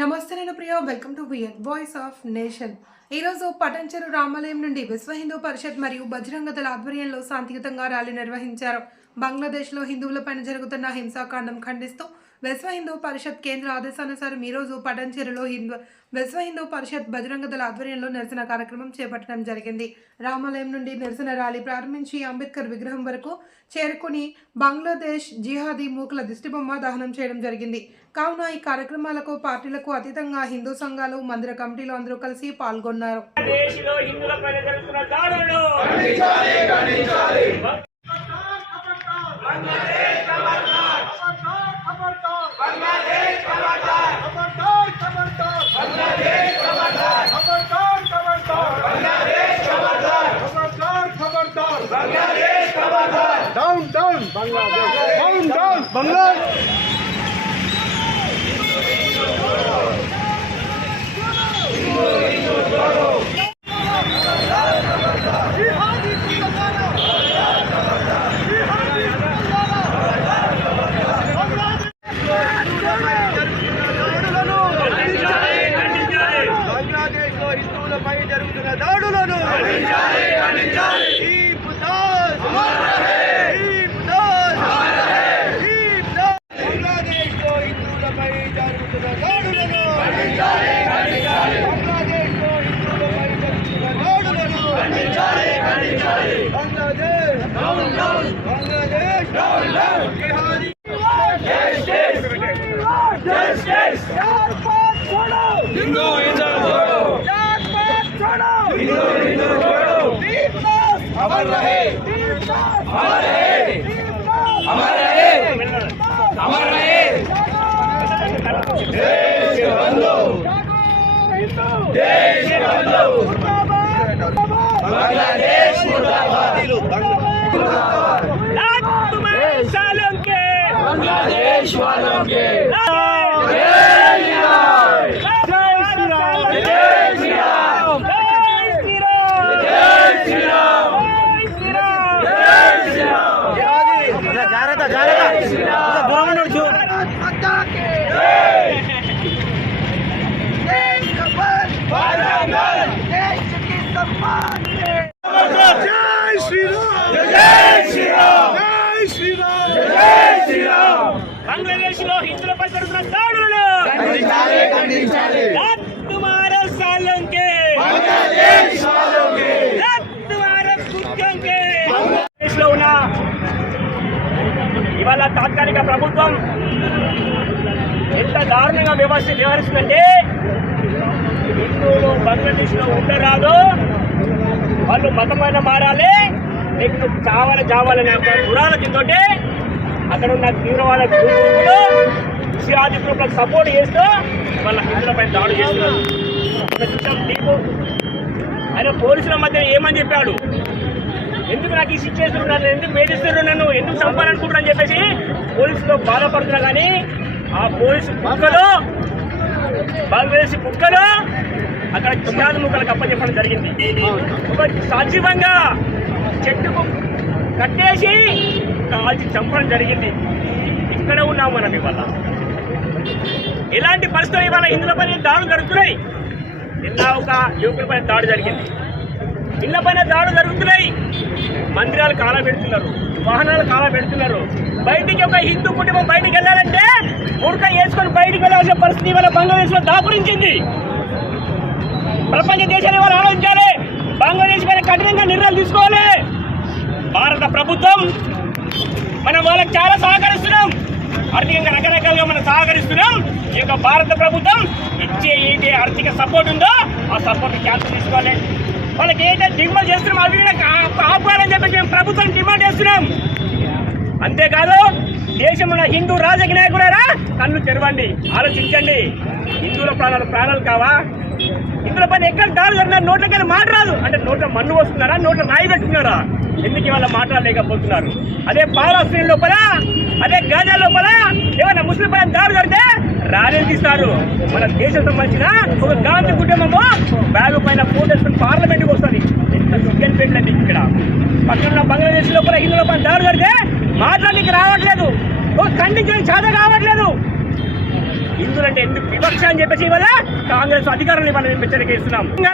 నమస్తే నేను Priya welcome to we are voice of nation ఈరోజు పటంచెరు రామాలయం నుండి విశ్వ హిందూ పరిషత్ మరియు బజరంగ దళ ఆధ్వర్యంలో శాంతియుతంగా ర్యాలీ నిర్వహించారు. బంగ్లాదేశ్లో హిందువులపైన జరుగుతున్న హింసాకాండం ఖండిస్తూ విశ్వ హిందూ పరిషత్ కేంద్ర ఆదేశానుసారం ఈరోజు పటంచెరులో హిందూ విశ్వ హిందూ పరిషత్ బజరంగ దళ ఆధ్వర్యంలో నిరసన కార్యక్రమం చేపట్టడం జరిగింది. రామాలయం నుండి నిరసన ర్యాలీ ప్రారంభించి అంబేద్కర్ విగ్రహం వరకు చేరుకుని బంగ్లాదేశ్ జిహాదీ మూకుల దిష్టిబొమ్మ దహనం చేయడం జరిగింది. కావున ఈ కార్యక్రమాలకు పార్టీలకు అతీతంగా హిందూ సంఘాలు మందిర కమిటీలు అందరూ కలిసి పాల్గొన్నారు. Yeah. హిందూ బంగ్లాదేశ్లో హిందువులపై జరుగుతున్న దాడులను ఖండించాలి ఖండించాలి ఇవాళ తాత్కాలిక ప్రభుత్వం ఎంత దారుణంగా వ్యవస్థ వ్యవహరిస్తుందంటే హిందువులు బంగ్లాదేశ్లో ఉండరాదు వాళ్ళు మతమైన మారాలి లేకపోతే చావాలి చావాలనే ఒక పురాణంతోటే అక్కడ ఉన్న తీవ్రవాద గ్రూపులు సిఆర్జీ గ్రూపులకు సపోర్ట్ చేస్తూ వాళ్ళ హిందువులపై దాడి చేస్తున్నారు. చూసాం దీపు ఆయన పోలీసుల మధ్య ఏమని చెప్పాడు? ఎందుకు నాకు ఈ సిచ్యువేషన్ ఉన్నాను ఎందుకు వేధిస్తున్నారు నన్ను ఎందుకు చంపాలనుకుంటున్నాను చెప్పేసి పోలీసులో బాధపడుతున్నా కానీ ఆ పోలీసు కుక్కలు బంగ్లాదేశ్ కుక్కలు అక్కడ చిన్నాది ముక్కలకు అప్పచెప్పడం జరిగింది. ఒక సజీవంగా చెట్టుకు కట్టేసి కాల్చి చంపడం జరిగింది. ఇక్కడ ఉన్నాం మనం ఇవాళ. ఎలాంటి పరిస్థితులు ఇవాళ ఇందులో పైన దాడులు జరుగుతున్నాయి? నిన్న ఒక యువకుల పైన దాడి జరిగింది. ఇళ్ళపైన దాడులు జరుగుతున్నాయి. మందిరాలు కాలా పెడుతున్నారు వాహనాలు కాలా పెడుతున్నారు. బయటికి ఒక హిందూ కుటుంబం బయటికి వెళ్ళాలంటే ఉడక వేసుకొని బయటికి వెళ్ళాల్సిన పరిస్థితి ఇవాళ బంగ్లాదేశ్లో దాపురించింది. ప్రపంచ దేశాలు ఇవాళ ఆలోచించాలి. బంగ్లాదేశ్ పైన కఠినంగా నిర్ణయాలు తీసుకోవాలి. భారత ప్రభుత్వం మనం వాళ్ళకి చాలా సహకరిస్తున్నాం. ఆర్థికంగా రకరకాలుగా మనం సహకరిస్తున్నాం. ఈ యొక్క భారత ప్రభుత్వం ఇచ్చే ఏదైతే ఆర్థిక సపోర్ట్ ఉందో ఆ సపోర్ట్ క్యాన్సిల్ తీసుకోవాలి వాళ్ళకి ఏదైతే డిమాండ్ చేస్తున్నాం? అవి కూడా ఆపాలని చెప్పి మేము ప్రభుత్వం డిమాండ్ చేస్తున్నాం. అంతేకాదు దేశంలో హిందూ రాజకీయ నాయకుడారా కన్ను తెరవండి ఆలోచించండి. హిందువుల ప్రాణాలు ప్రాణాలు కావా? హిందువుల పైన ఎక్కడ దాడి జరిగినా నోట్లకైనా మాట రాదు. అంటే నోట్ల మన్ను వస్తున్నారా నోట్ల రాయి పెట్టుకున్నారా? ఎందుకు ఇవాళ మాట్లాడలేకపోతున్నారు? అదే పాలస్తీన్ లోపల అదే గాజా లోపల ఏమైనా ముస్లిం పైన దాడి జరిగితే ర్యాలీలు తీస్తారు మన దేశం సంబంధించిన ఒక గాంధీ కుటుంబము. బ్యాగు పైన ఫోటోసుకుని పార్లమెంట్కి వస్తుంది. ఎంత సిగ్గని పెట్టండి ఇక్కడ. పక్కన బంగ్లాదేశ్ లోపల హిందువుల పైన దాడి జరిగితే మాట్లాడడానికి రావట్లేదు. ఒక ఖండించడానికి చేత కావట్లేదు. హిందువులంటే ఎందుకు వివక్ష అని చెప్పేసి ఇవాళ కాంగ్రెస్ అధికారులు మనం హెచ్చరిక ఇస్తున్నాం